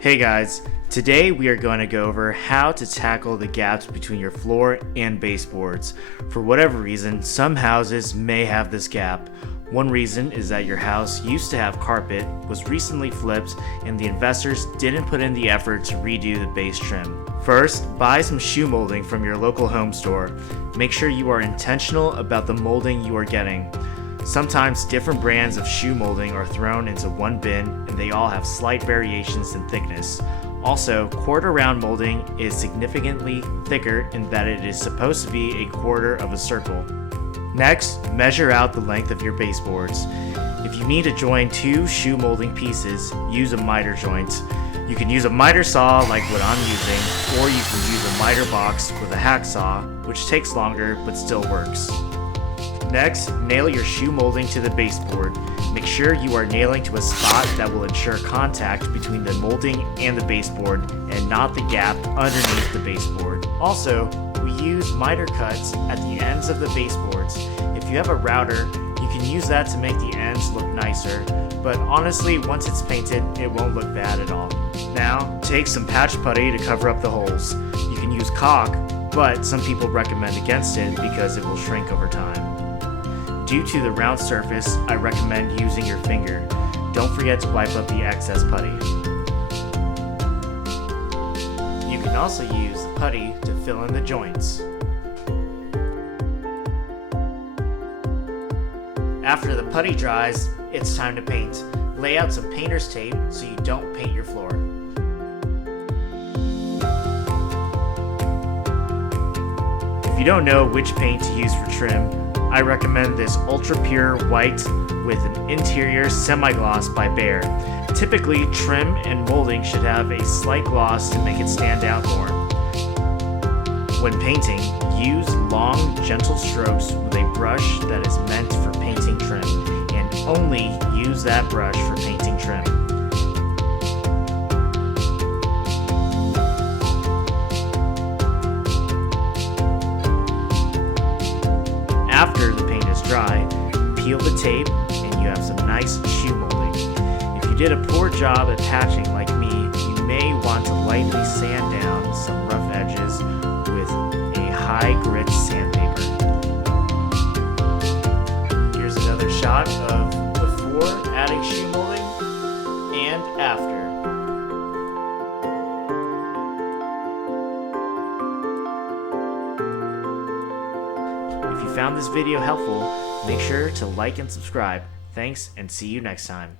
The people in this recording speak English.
Hey guys, today we are going to go over how to tackle the gaps between your floor and baseboards. For whatever reason, some houses may have this gap. One reason is that your house used to have carpet, was recently flipped, and the investors didn't put in the effort to redo the base trim. First, buy some shoe molding from your local home store. Make sure you are intentional about the molding you are getting. Sometimes different brands of shoe molding are thrown into one bin and they all have slight variations in thickness. Also, quarter round molding is significantly thicker in that it is supposed to be a quarter of a circle. Next, measure out the length of your baseboards. If you need to join two shoe molding pieces, use a miter joint. You can use a miter saw like what I'm using, or you can use a miter box with a hacksaw, which takes longer but still works. Next, nail your shoe molding to the baseboard. Make sure you are nailing to a spot that will ensure contact between the molding and the baseboard and not the gap underneath the baseboard. Also, we use miter cuts at the ends of the baseboards. If you have a router, you can use that to make the ends look nicer, but honestly, once it's painted, it won't look bad at all. Now, take some patch putty to cover up the holes. You can use caulk, but some people recommend against it because it will shrink over time. Due to the round surface, I recommend using your finger. Don't forget to wipe up the excess putty. You can also use the putty to fill in the joints. After the putty dries, it's time to paint. Lay out some painter's tape so you don't paint your floor. If you don't know which paint to use for trim, I recommend this ultra pure white with an interior semi-gloss by Behr. Typically, trim and molding should have a slight gloss to make it stand out more. When painting, use long, gentle strokes with a brush that is meant for painting trim, and only use that brush for painting trim. After the paint is dry, peel the tape and you have some nice shoe molding. If you did a poor job at patching like me, you may want to lightly sand down some rough edges with a high grit sandpaper. Here's another shot of before adding shoe molding and after. If you found this video helpful, make sure to like and subscribe. Thanks, and see you next time.